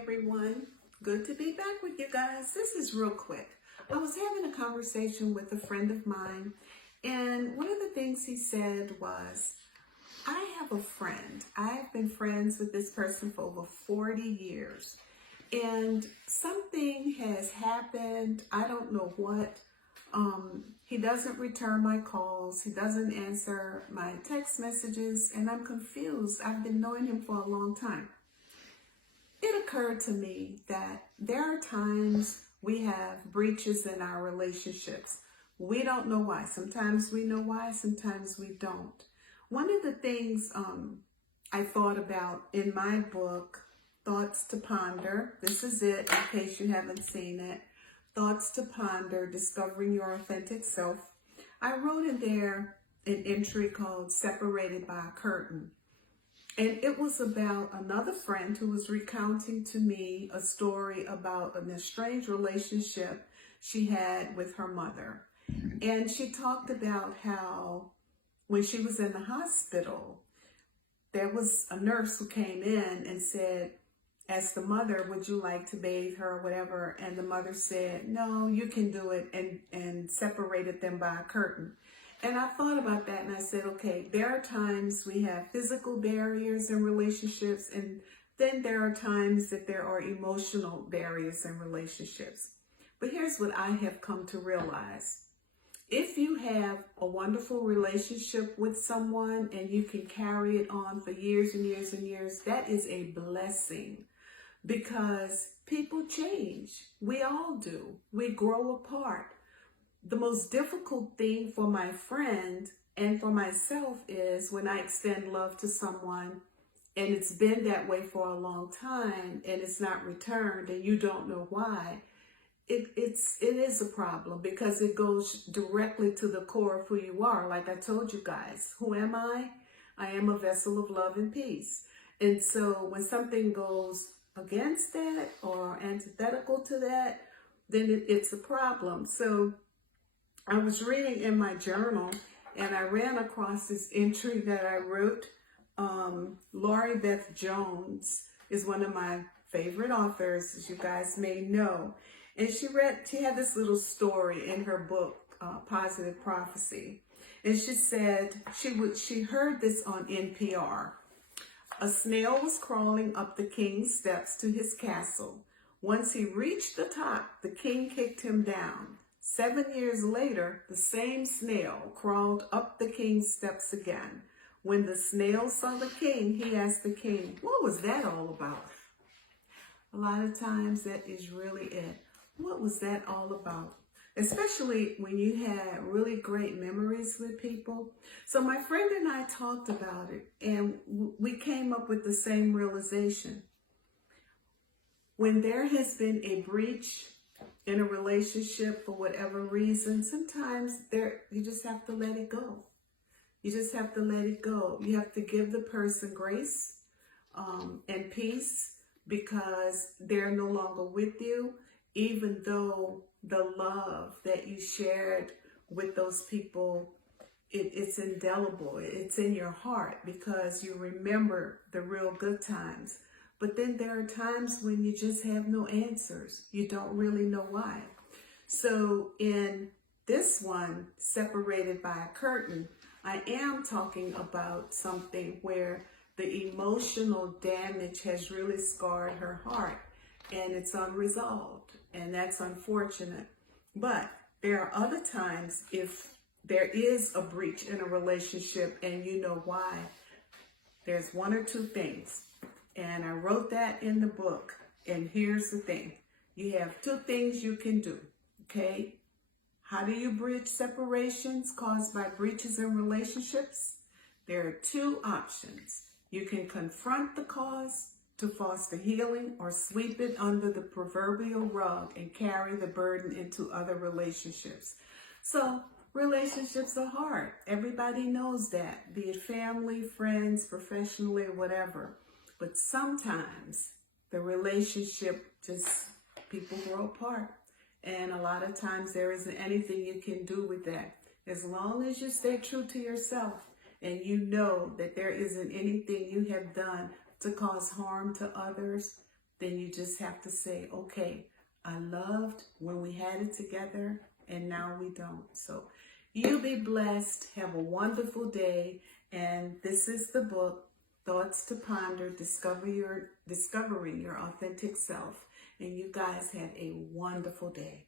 everyone. Good to be back with you guys. This is real quick. I was having a conversation with a friend of mine, and one of the things he said was, I have a friend. I've been friends with this person for over 40 years, and something has happened. I don't know what. He doesn't return my calls. He doesn't answer my text messages, and I'm confused. I've been knowing him for a long time. It occurred to me that there are times we have breaches in our relationships. We don't know why. Sometimes we know why, sometimes we don't. One of the things I thought about in my book, Thoughts to Ponder, this is it in case you haven't seen it, Thoughts to Ponder, Discovering Your Authentic Self. I wrote in there an entry called Separated by a Curtain. And it was about another friend who was recounting to me a story about an estranged relationship she had with her mother. And she talked about how when she was in the hospital, there was a nurse who came in and said, asked the mother, would you like to bathe her or whatever? And the mother said, no, you can do it, and separated them by a curtain. And I thought about that and I said, okay, there are times we have physical barriers in relationships, and then there are times that there are emotional barriers in relationships. But here's what I have come to realize. If you have a wonderful relationship with someone and you can carry it on for years and years and years, that is a blessing, because people change. We all do. We grow apart. The most difficult thing for my friend and for myself is when I extend love to someone and it's been that way for a long time and it's not returned and you don't know why. It is a problem, because it goes directly to the core of who you are. Like I told you guys, who am I? I am a vessel of love and peace. And so when something goes against that or antithetical to that, then it's a problem. So I was reading in my journal and I ran across this entry that I wrote. Laurie Beth Jones is one of my favorite authors, as you guys may know. And she had this little story in her book, Positive Prophecy. And she said she heard this on NPR. A snail was crawling up the king's steps to his castle. Once he reached the top, the king kicked him down. 7 years later, the same snail crawled up the king's steps again. When the snail saw the king, he asked the king, what was that all about? A lot of times that is really it. What was that all about? Especially when you had really great memories with people. So my friend and I talked about it, and we came up with the same realization. When there has been a breach in a relationship for whatever reason, sometimes you just have to let it go. You just have to let it go. You have to give the person grace and peace, because they're no longer with you, even though the love that you shared with those people, it's indelible. It's in your heart because you remember the real good times. But then there are times when you just have no answers. You don't really know why. So in this one, Separated by a Curtain, I am talking about something where the emotional damage has really scarred her heart and it's unresolved, and that's unfortunate. But there are other times, if there is a breach in a relationship and you know why, there's one or two things. And I wrote that in the book. And here's the thing. You have two things you can do, okay? How do you bridge separations caused by breaches in relationships? There are two options. You can confront the cause to foster healing, or sweep it under the proverbial rug and carry the burden into other relationships. So relationships are hard. Everybody knows that, be it family, friends, professionally, whatever. But sometimes the relationship people grow apart. And a lot of times there isn't anything you can do with that. As long as you stay true to yourself and you know that there isn't anything you have done to cause harm to others, then you just have to say, okay, I loved when we had it together and now we don't. So you be blessed. Have a wonderful day. And this is the book, Thoughts to Ponder, Discovering Your Authentic Self. And you guys have a wonderful day.